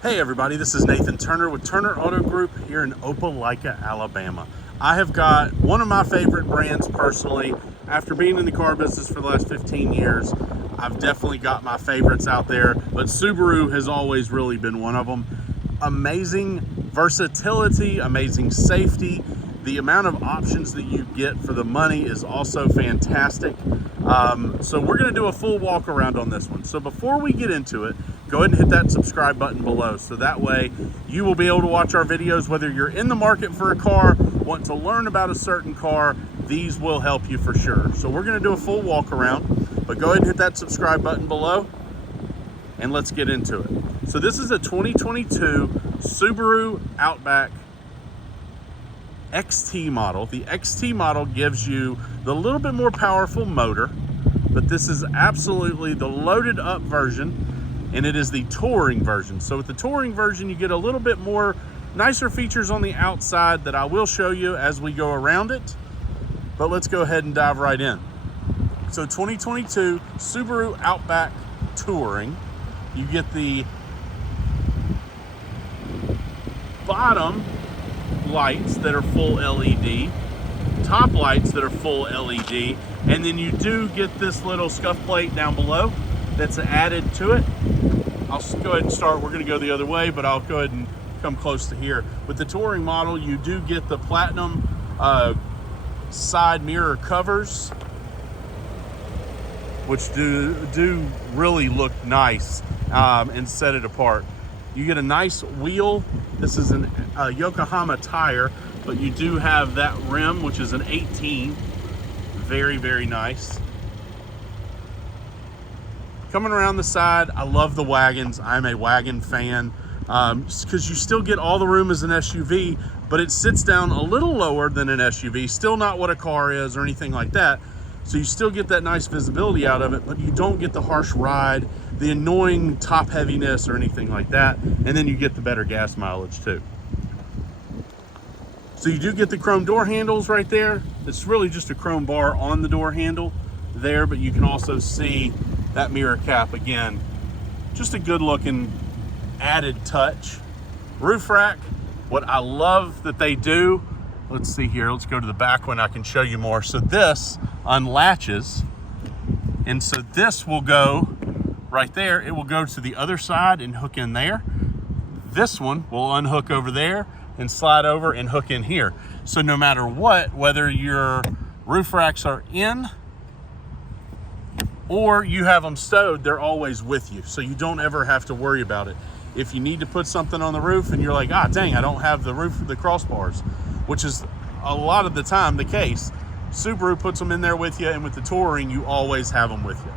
Hey everybody, this is Nathan Turner with Turner Auto Group here in Opelika, Alabama. I have got one of my favorite brands personally. After being in the car business for the last 15 years, I've definitely got my favorites out there, but Subaru has always really been one of them. Amazing versatility, amazing safety. The amount of options that you get for the money is also fantastic. So we're gonna do a full walk around on this one. So before we get into it, go ahead and hit that subscribe button below. So that way you will be able to watch our videos, whether you're in the market for a car, want to learn about a certain car, these will help you for sure. So we're gonna do a full walk around, but go ahead and hit that subscribe button below and let's get into it. So this is a 2022 Subaru Outback XT model. The XT model gives you the little bit more powerful motor, but this is absolutely the loaded up version, and it is the touring version. So with the touring version, you get a little bit more nicer features on the outside that I will show you as we go around it, but let's go ahead and dive right in. So 2022 Subaru Outback Touring, you get the bottom lights that are full LED, top lights that are full LED, and then you do get this little scuff plate down below that's added to it. I'll go ahead and start. We're going to go the other way, but I'll go ahead and come close to here. With the touring model, you do get the platinum side mirror covers, which do really look nice and set it apart. You get a nice wheel. This is a Yokohama tire, but you do have that rim, which is an 18. Very, very nice. Coming around the side, I love the wagons. I'm a wagon fan because you still get all the room as an SUV, but it sits down a little lower than an SUV. Still not what a car is or anything like that. So you still get that nice visibility out of it, but you don't get the harsh ride, the annoying top heaviness or anything like that. And then you get the better gas mileage too. So you do get the chrome door handles right there. It's really just a chrome bar on the door handle there, but you can also see that mirror cap again. Just a good looking added touch. Roof rack, what I love that they do, let's see here, let's go to the back one, I can show you more. So this unlatches, and so this will go right there. It will go to the other side and hook in there. This one will unhook over there and slide over and hook in here. So no matter what, whether your roof racks are in or you have them stowed, they're always with you. So you don't ever have to worry about it. If you need to put something on the roof and you're like, ah, dang, I don't have the roof, the crossbars, which is a lot of the time the case, Subaru puts them in there with you, and with the touring, you always have them with you.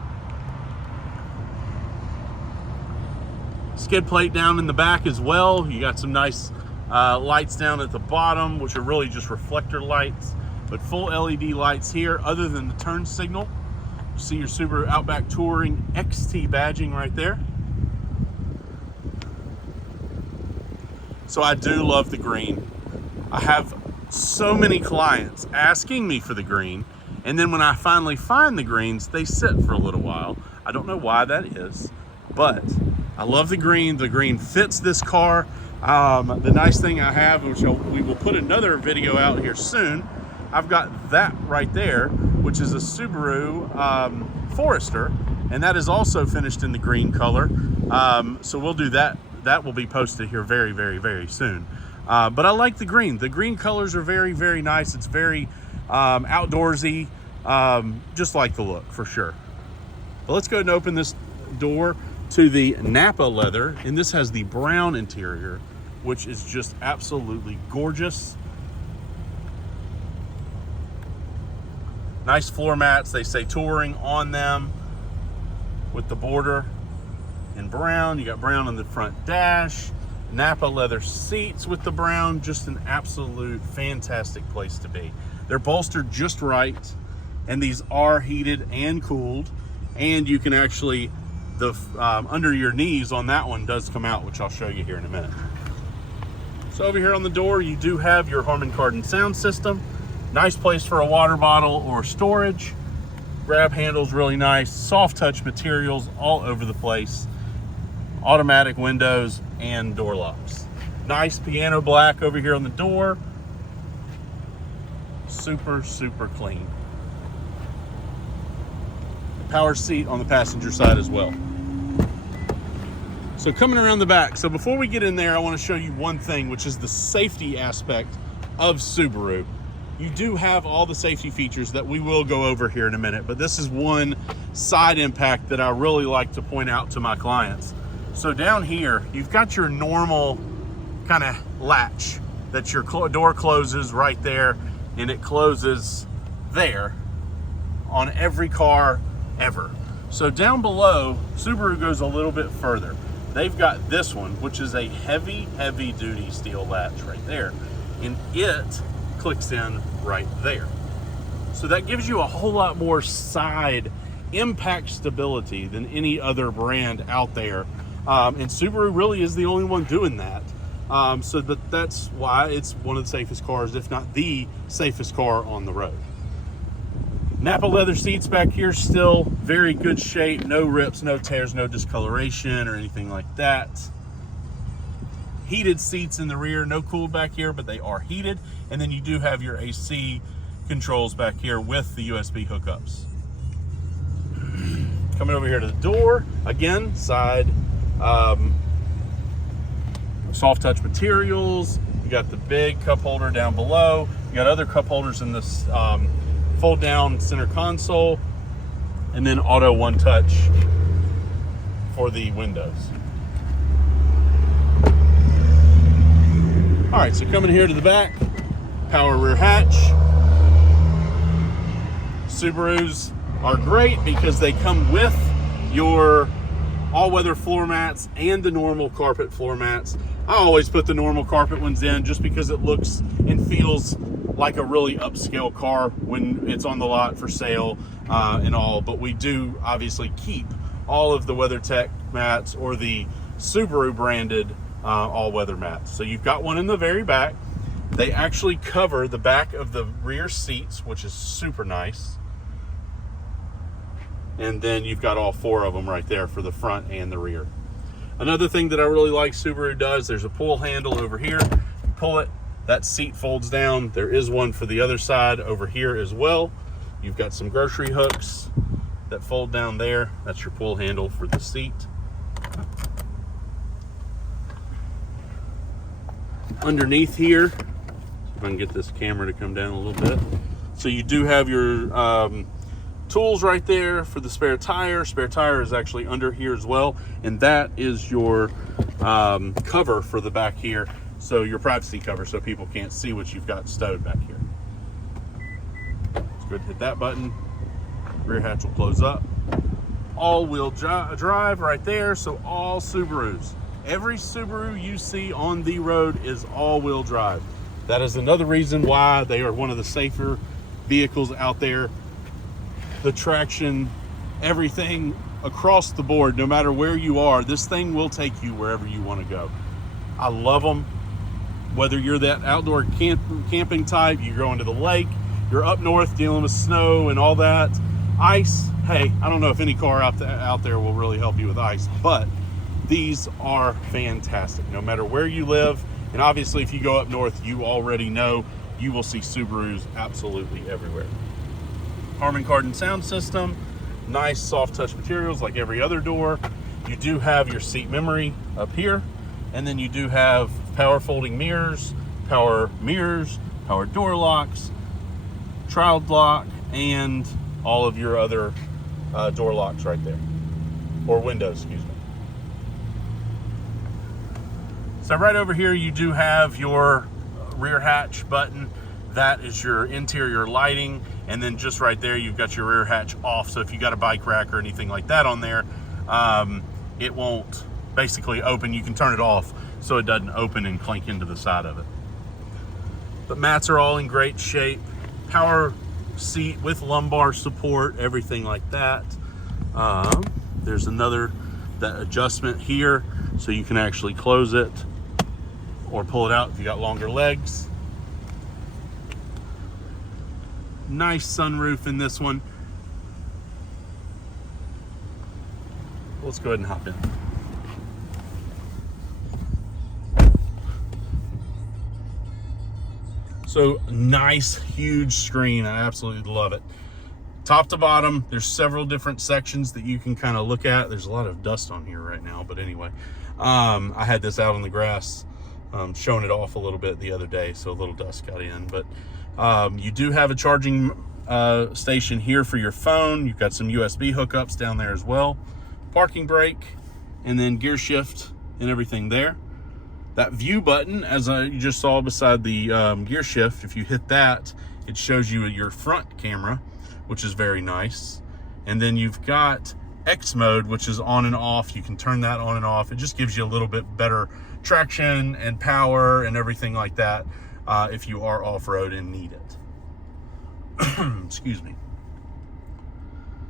Skid plate down in the back as well. You got some nice lights down at the bottom, which are really just reflector lights, but full LED lights here other than the turn signal. You see your Subaru Outback Touring XT badging right there. So I do love the green. I have so many clients asking me for the green, and then when I finally find the greens, they sit for a little while. I don't know why that is, but I love the green. The green fits this car. The nice thing I have, which we will put another video out here soon, I've got that right there, which is a Subaru Forester, and that is also finished in the green color. So we'll do that. That will be posted here very, very, very soon. But I like the green. The green colors are very, very nice. It's very outdoorsy, just like the look for sure. But let's go ahead and open this door to the Napa leather, and this has the brown interior, which is just absolutely gorgeous. Nice floor mats. They say touring on them with the border in brown. You got brown on the front dash. Napa leather seats with the brown. Just an absolute fantastic place to be. They're bolstered just right, and these are heated and cooled, and you can actually, the under your knees on that one does come out, which I'll show you here in a minute. So over here on the door, you do have your Harman Kardon sound system. Nice place for a water bottle or storage. Grab handles really nice. Soft touch materials all over the place. automatic windows, and door locks. Nice piano black over here on the door. Super, super clean. Power seat on the passenger side as well. So coming around the back, so before we get in there, I want to show you one thing, which is the safety aspect of Subaru. You do have all the safety features that we will go over here in a minute, but this is one side impact that I really like to point out to my clients. So down here, you've got your normal kind of latch that your door closes right there, and it closes there on every car ever. So down below, Subaru goes a little bit further. They've got this one, which is a heavy, heavy duty steel latch right there, and it clicks in right there. So that gives you a whole lot more side impact stability than any other brand out there. And Subaru really is the only one doing that. That's why it's one of the safest cars, if not the safest car on the road. Napa leather seats back here, still very good shape, no rips, no tears, no discoloration or anything like that. Heated seats in the rear, no cooled back here, but they are heated. And then you do have your AC controls back here with the USB hookups. Coming over here to the door, again, side soft touch materials. You got the big cup holder down below. You got other cup holders in this fold down center console, and then auto one touch for the windows. All right, so coming here to the back, power rear hatch. Subarus are great because they come with your all-weather floor mats and the normal carpet floor mats. I always put the normal carpet ones in just because it looks and feels like a really upscale car when it's on the lot for sale and all. But we do obviously keep all of the WeatherTech mats or the Subaru branded all-weather mats. So you've got one in the very back. They actually cover the back of the rear seats, which is super nice. And then you've got all four of them right there for the front and the rear. Another thing that I really like Subaru does, there's a pull handle over here. Pull it, that seat folds down. There is one for the other side over here as well. You've got some grocery hooks that fold down there. That's your pull handle for the seat. Underneath here, if I can get this camera to come down a little bit. So you do have your tools right there for the spare tire. Spare tire is actually under here as well, and that is your cover for the back here, so your privacy cover, so people can't see what you've got stowed back here. Let's go ahead and hit that button. Rear hatch will close up. All-wheel drive right there, so all Subarus. Every Subaru you see on the road is all-wheel drive. That is another reason why they are one of the safer vehicles out there. The traction, everything across the board, no matter where you are, this thing will take you wherever you want to go. I love them. Whether you're that outdoor camping type, you're going to the lake, you're up north dealing with snow and all that, ice, hey, I don't know if any car out there will really help you with ice, but these are fantastic no matter where you live. And obviously if you go up north, you already know you will see Subarus absolutely everywhere. Harman Kardon sound system, nice soft touch materials like every other door. You do have your seat memory up here, and then you do have power folding mirrors, power door locks, child lock, and all of your other door locks right there, or windows, excuse me. So right over here you do have your rear hatch button. That is your interior lighting, and then just right there you've got your rear hatch off, so if you got a bike rack or anything like that on there, it won't basically open. You can turn it off so it doesn't open and clink into the side of it. The mats are all in great shape. Power seat with lumbar support, everything like that. There's that adjustment here, so you can actually close it or pull it out if you got longer legs. Nice sunroof in this one. Let's go ahead and hop in. So nice, huge screen. I absolutely love it. Top to bottom, there's several different sections that you can kind of look at. There's a lot of dust on here right now, but anyway, I had this out on the grass, showing it off a little bit the other day, so a little dust got in. But you do have a charging station here for your phone. You've got some USB hookups down there as well. Parking brake, and then gear shift and everything there. That view button, as you just saw beside the gear shift, if you hit that, it shows you your front camera, which is very nice. And then you've got X mode, which is on and off. You can turn that on and off. It just gives you a little bit better traction and power and everything like that if you are off-road and need it. Excuse me.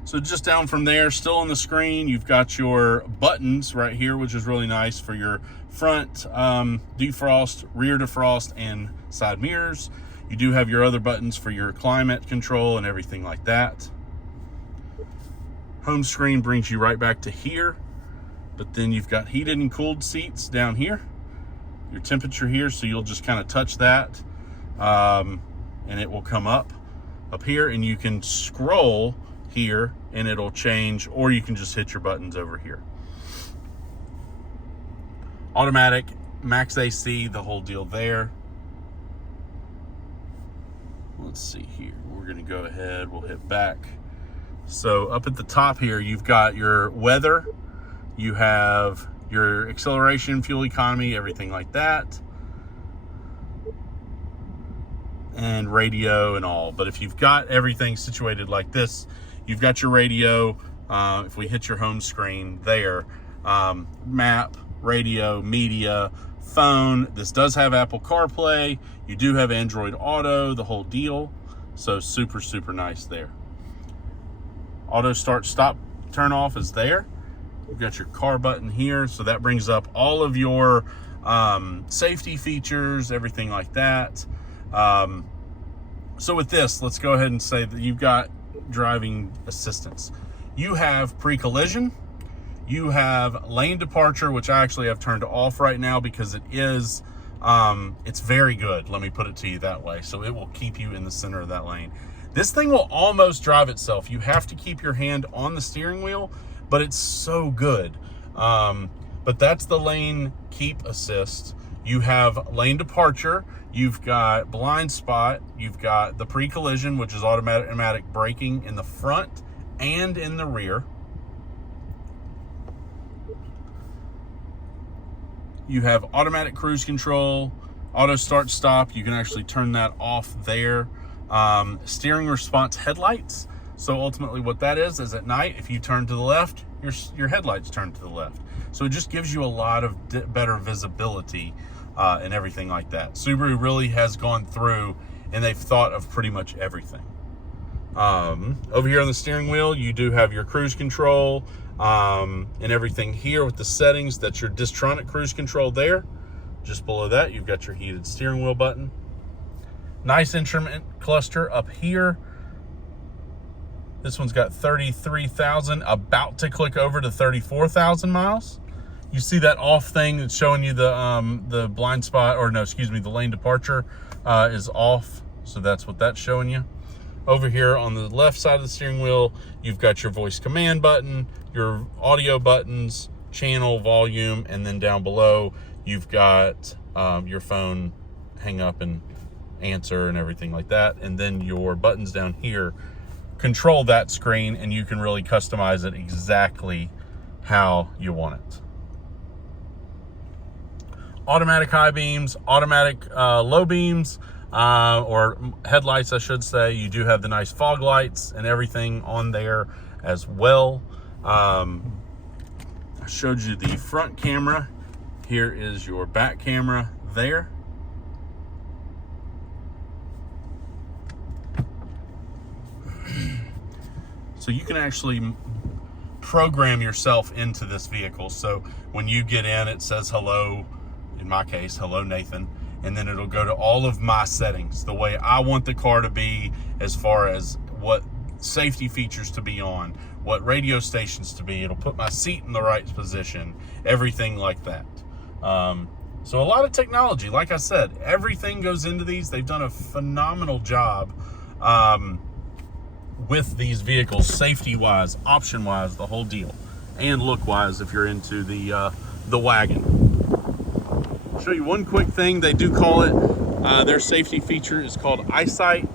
So just down from there, still on the screen, you've got your buttons right here, which is really nice for your front defrost, rear defrost, and side mirrors. You do have your other buttons for your climate control and everything like that. Home screen brings you right back to here, but then you've got heated and cooled seats down here. Your temperature here, so you'll just kind of touch that and it will come up here, and you can scroll here and it'll change, or you can just hit your buttons over here. Automatic, max AC, the whole deal there. Let's see here, we're gonna go ahead, we'll hit back. So up at the top here, you've got your weather, you have your acceleration, fuel economy, everything like that, and radio and all. But if you've got everything situated like this, you've got your radio. If we hit your home screen there, map, radio, media, phone. This does have Apple CarPlay. You do have Android Auto, the whole deal. So super, super nice there. Auto start, stop, turn off is there. You've got your car button here. So that brings up all of your safety features, everything like that. So with this, let's go ahead and say that you've got driving assistance. You have pre-collision, you have lane departure, which I actually have turned off right now because it is it's very good, let me put it to you that way. So it will keep you in the center of that lane. This thing will almost drive itself. You have to keep your hand on the steering wheel, but it's so good. But that's the lane keep assist. You have lane departure, you've got blind spot, you've got the pre-collision, which is automatic braking in the front and in the rear. You have automatic cruise control, auto start stop. You can actually turn that off there. Steering response headlights. So ultimately what that is at night, if you turn to the left, your headlights turn to the left. So it just gives you a lot of better visibility and everything like that. Subaru really has gone through and they've thought of pretty much everything. Over here on the steering wheel, you do have your cruise control and everything here with the settings. That's your Distronic cruise control there. Just below that, you've got your heated steering wheel button. Nice instrument cluster up here. This one's got 33,000, about to click over to 34,000 miles. You see that off thing that's showing you the blind spot, or no, excuse me, the lane departure is off. So that's what that's showing you. Over here on the left side of the steering wheel, you've got your voice command button, your audio buttons, channel, volume, and then down below, you've got your phone hang up and answer and everything like that. And then your buttons down here control that screen, and you can really customize it exactly how you want it. Automatic high beams, automatic low beams, or headlights, I should say. You do have the nice fog lights and everything on there as well. I showed you the front camera. Here is your back camera there. So you can actually program yourself into this vehicle. So when you get in, it says hello, in my case, hello Nathan, and then it'll go to all of my settings, the way I want the car to be, as far as what safety features to be on, what radio stations to be. It'll put my seat in the right position, everything like that. So a lot of technology. Like I said, everything goes into these. They've done a phenomenal job with these vehicles, safety-wise, option-wise, the whole deal, and look-wise if you're into the wagon. I'll show you one quick thing. They do call it, their safety feature is called eyesight.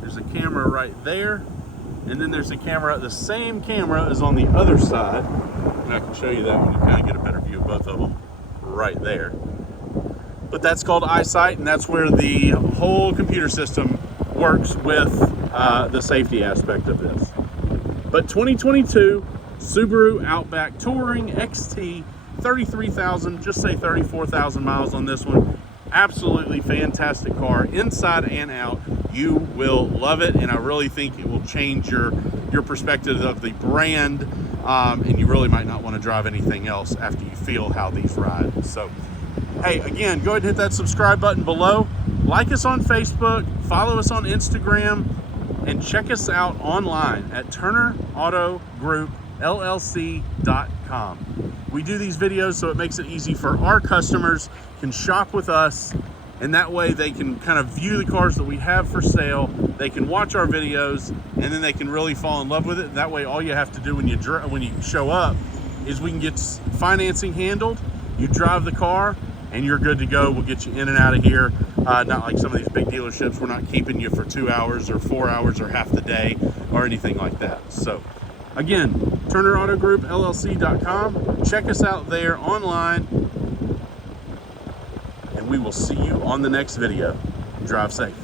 There's a camera right there, and then there's a camera. The same camera is on the other side, and I can show you that when you kind of get a better view of both of them right there. But that's called eyesight, and that's where the whole computer system works with the safety aspect of this. But 2022 Subaru Outback Touring XT, 33,000, just say 34,000 miles on this one. Absolutely fantastic car, inside and out. You will love it, and I really think it will change your perspective of the brand, and you really might not want to drive anything else after you feel how these ride. So, hey, again, go ahead and hit that subscribe button below. Like us on Facebook, follow us on Instagram, and check us out online at TurnerAutoGroupLLC.com. We do these videos so it makes it easy for our customers can shop with us, and that way they can kind of view the cars that we have for sale. They can watch our videos, and then they can really fall in love with it. That way, all you have to do when you show up is we can get financing handled. You drive the car, and you're good to go. We'll get you in and out of here. Not like some of these big dealerships. We're not keeping you for 2 hours or 4 hours or half the day or anything like that. So, again, TurnerAutoGroupLLC.com. Check us out there online, and we will see you on the next video. Drive safe.